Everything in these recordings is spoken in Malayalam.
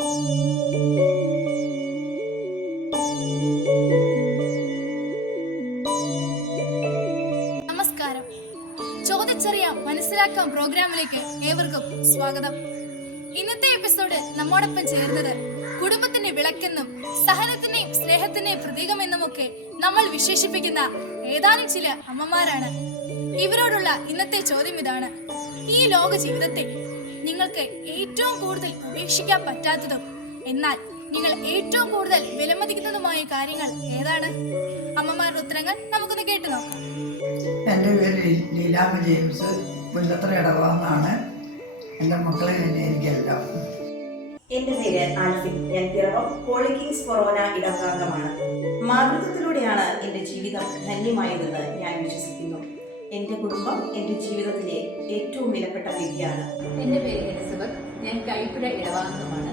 നമസ്കാരം. ചോദിച്ചറിയാം മനസ്സിലാക്കാം പ്രോഗ്രാമിലേക്ക് ഏവർക്കും സ്വാഗതം. ഇന്നത്തെ എപ്പിസോഡ് നമ്മോടൊപ്പം ചേർന്നത് കുടുംബത്തിന്റെ വിളക്കെന്നും സഹനത്തിന്റെയും സ്നേഹത്തിന്റെയും പ്രതീകമെന്നുമൊക്കെ നമ്മൾ വിശേഷിപ്പിക്കുന്ന ഏതാനും ചില അമ്മമാരാണ്. ഇവരോടുള്ള ഇന്നത്തെ ചോദ്യം ഇതാണ്. ഈ ലോക ജീവിതത്തെ നിങ്ങൾക്ക് ഏറ്റവും കൂടുതൽ ഉപേക്ഷിക്കാൻ പറ്റാത്തതും എന്നാൽ നിങ്ങൾ ഏറ്റവും കൂടുതൽ വിലമതിക്കുന്നതുമായ കാര്യങ്ങൾ ഏതാണ്? അമ്മമാരുടെ ഉത്തരങ്ങൾ നമുക്കൊന്ന് കേട്ടു നോക്കാം. എന്റെ പേര് ലീലാമ ലീലാമ്മ ജെയിംസ് പുല്ലത്ര ഇടവാന്നാണ് എന്റെ മക്കളെ എനിക്ക് എല്ലാം എന്റെ പേര് ആൽഫിൻ. ഞാൻ പിറവം പോളിക്കിങ്സ് കൊറോന ഇടവാംഗമാണ് മാതൃത്വത്തിലൂടെയാണ് എന്റെ ജീവിതം ധന്യമായതെന്ന് ഞാൻ വിശ്വസിക്കുന്നു. എന്റെ കുടുംബം എന്റെ ജീവിതത്തിലെ ഏറ്റവും വിലപ്പെട്ട വിദ്യയാണ് എന്റെ പേര് എലിസബത്ത്. ഞാൻ കൈപ്പുഴ ഇടവാംഗമാണ്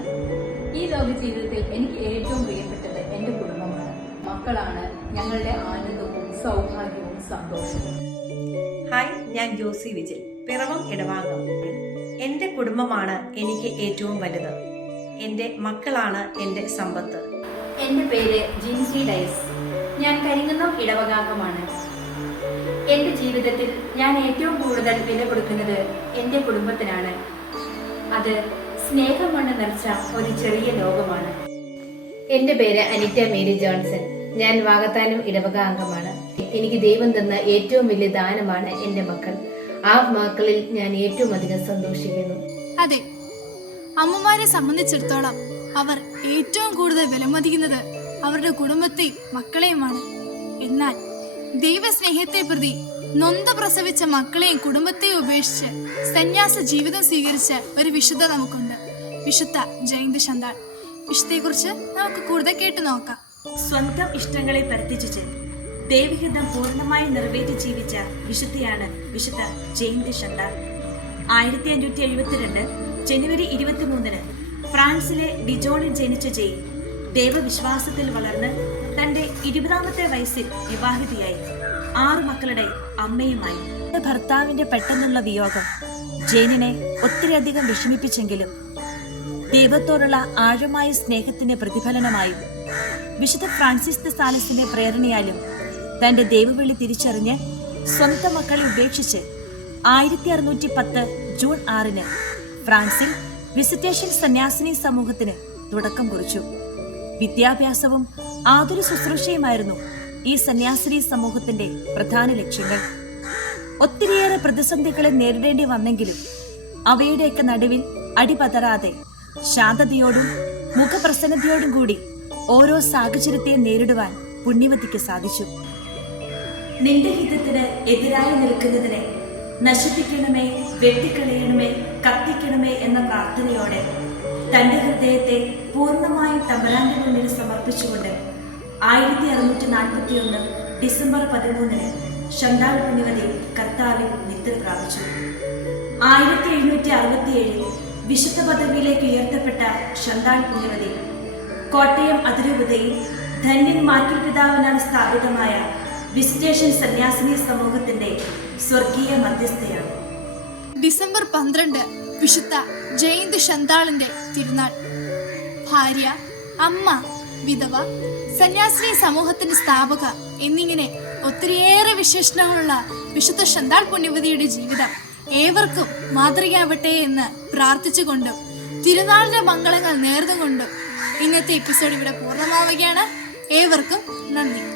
ഈ ലോക ജീവിതത്തിൽ എനിക്ക് ഏറ്റവും പ്രിയപ്പെട്ടത് എന്റെ കുടുംബമാണ്. മക്കളാണ് ഞങ്ങളുടെ ആനന്ദവും സൗഭാഗ്യവും സന്തോഷവും. ഹായ് ഞാൻ ജോസി വിജിൽ പിറവം ഇടവാംഗം എന്റെ കുടുംബമാണ് എനിക്ക് ഏറ്റവും വലുത്. എന്റെ മക്കളാണ് എന്റെ സമ്പത്ത്. എന്റെ പേര് ജിൻസി ഡൈസ് ഞാൻ കരിങ്ങുന്നം ഇടവകാംഗമാണ്. എന്റെ ജീവിതത്തിൽ ഞാൻ ഏറ്റവും കൂടുതൽ വില കൊടുക്കുന്നത് എന്റെ കുടുംബത്തിനാണ്. അത് സ്നേഹം കൊണ്ട് നിറച്ച ഒരു ചെറിയ ലോകമാണ്. എന്റെ പേര് അനിറ്റ മേരി ജോൺസൺ. ഞാൻ വാകത്താനം ഇടവക അംഗമാണ്. എനിക്ക് ദൈവം തന്ന ഏറ്റവും വലിയ ദാനമാണ് എന്റെ മക്കൾ. ആ മക്കളിൽ ഞാൻ ഏറ്റവും അധികം സന്തോഷിക്കുന്നു. അതെ. അമ്മമാരെ സംബന്ധിച്ചിടത്തോളം അവർ ഏറ്റവും കൂടുതൽ വിലമതിക്കുന്നത് അവരുടെ കുടുംബത്തെയും മക്കളെയുമാണ്. എന്നാൽ ദൈവസ്നേഹത്തെ പ്രതി നൊന്ത് പ്രസവിച്ച മക്കളെയും കുടുംബത്തെയും ഉപേക്ഷിച്ച് സന്യാസ ജീവിതം സ്വീകരിച്ച ഒരു വിശുദ്ധ നമുക്കുണ്ട്. വിശുദ്ധ ജയന്തി ശന്താൾ. വിശുദ്ധയെക്കുറിച്ച് നമുക്ക് കൂടുതൽ കേട്ടു നോക്കാം. സ്വന്തം ഇഷ്ടങ്ങളെ പരിത്യജിച്ച് ദൈവഹിതം പൂർണമായി നിറവേറ്റി ജീവിച്ച വിശുദ്ധയാണ് വിശുദ്ധ ജെയിംസ് ചന്താൾ ആയിരത്തി അഞ്ഞൂറ്റി എഴുപത്തിരണ്ട് ജനുവരി ഇരുപത്തിമൂന്നിന് ഫ്രാൻസിലെ ഡിജോണിൽ ജനിച്ച ജെയിൻ ദൈവവിശ്വാസത്തിൽ വളർന്ന് തന്റെ ഇരുപതാമത്തെ വയസ്സിൽ വിവാഹിതയായി. ആറു മക്കളുടെ അമ്മയുമായി. ഭർത്താവിന്റെ പെട്ടെന്നുള്ള വിയോഗം ജെയിനിനെ ഒത്തിരിയധികം വിഷമിപ്പിച്ചെങ്കിലും ദൈവത്തോടുള്ള ആഴമായ സ്നേഹത്തിന്റെ പ്രതിഫലനമായും വിശുദ്ധ ഫ്രാൻസിസ് സാലസിന്റെ പ്രേരണയാലും തന്റെ ദൈവവിളി തിരിച്ചറിഞ്ഞ് സ്വന്തം മക്കളെ ഉപേക്ഷിച്ച് ആയിരത്തി അറുന്നൂറ്റി പത്ത് ജൂൺ ആറിന് ഫ്രാൻസിൽ വിസിറ്റേഷൻ സന്യാസിനി സമൂഹത്തിന് തുടക്കം കുറിച്ചു. വിദ്യാഭ്യാസവും ആതുര ശുശ്രൂഷയുമായിരുന്നു ഈ സന്യാസിനി സമൂഹത്തിന്റെ പ്രധാന ലക്ഷ്യങ്ങൾ. ഒത്തിരിയേറെ പ്രതിസന്ധികളെ നേരിടേണ്ടി വന്നെങ്കിലും അവയുടെയൊക്കെ നടുവിൽ അടിപതറാതെ ശാന്തതയോടും മുഖപ്രസന്നതയോടും കൂടി ഓരോ സാഹചര്യത്തെയും നേരിടുവാൻ പുണ്യവതിക്ക് സാധിച്ചു. നിന്റെ ഹിതത്തിന് എതിരായി നിൽക്കുന്നതിനെ നശിപ്പിക്കണമേ വെട്ടിക്കളയണമേ കത്തിക്കണമേ എന്ന പ്രാർത്ഥനയോടെ തന്റെ ഹൃദയത്തെ പൂർണമായും തമ്പരാന്റെ മുന്നിൽ സമർപ്പിച്ചുകൊണ്ട് ആയിരത്തി അറുന്നൂറ്റി നാൽപ്പത്തി ഒന്ന് ഡിസംബർ പതിമൂന്നിന് ഷണ്ടാൾ പുണ്യവതി കർത്താവിൽ നിദ്ര പ്രാപിച്ചു. ആയിരത്തി എഴുന്നൂറ്റി അറുപത്തിയേഴിൽ വിശുദ്ധ പദവിയിലേക്ക് ഉയർത്തപ്പെട്ട ഷണ്ടാൾ പുണ്യവതി കോട്ടയം അതിരൂപതയിൽ ധന്യൻ മാറ്റിൽ പിതാവിനാൽ സ്ഥാപിതമായ വിസിറ്റേഷൻ സന്യാസിനി സമൂഹത്തിന്റെ സ്വർഗീയ മധ്യസ്ഥയാണ്. ഡിസംബർ പന്ത്രണ്ട് വിശുദ്ധ ജയന്ത് ശന്താളിന്റെ തിരുനാൾ. ഭാര്യ അമ്മ വിധവ സന്യാസിനി സമൂഹത്തിന്റെ സ്ഥാപക എന്നിങ്ങനെ ഒത്തിരിയേറെ വിശേഷണങ്ങളുള്ള വിശുദ്ധ ശന്താൾ പുണ്യവതിയുടെ ജീവിതം ഏവർക്കും മാതൃകയാവട്ടെ എന്ന് പ്രാർത്ഥിച്ചുകൊണ്ടും തിരുനാളിന്റെ മംഗളങ്ങൾ നേർന്നുകൊണ്ടും ഇന്നത്തെ എപ്പിസോഡ് ഇവിടെ പൂർണമാവുകയാണ്. ഏവർക്കും നന്ദി.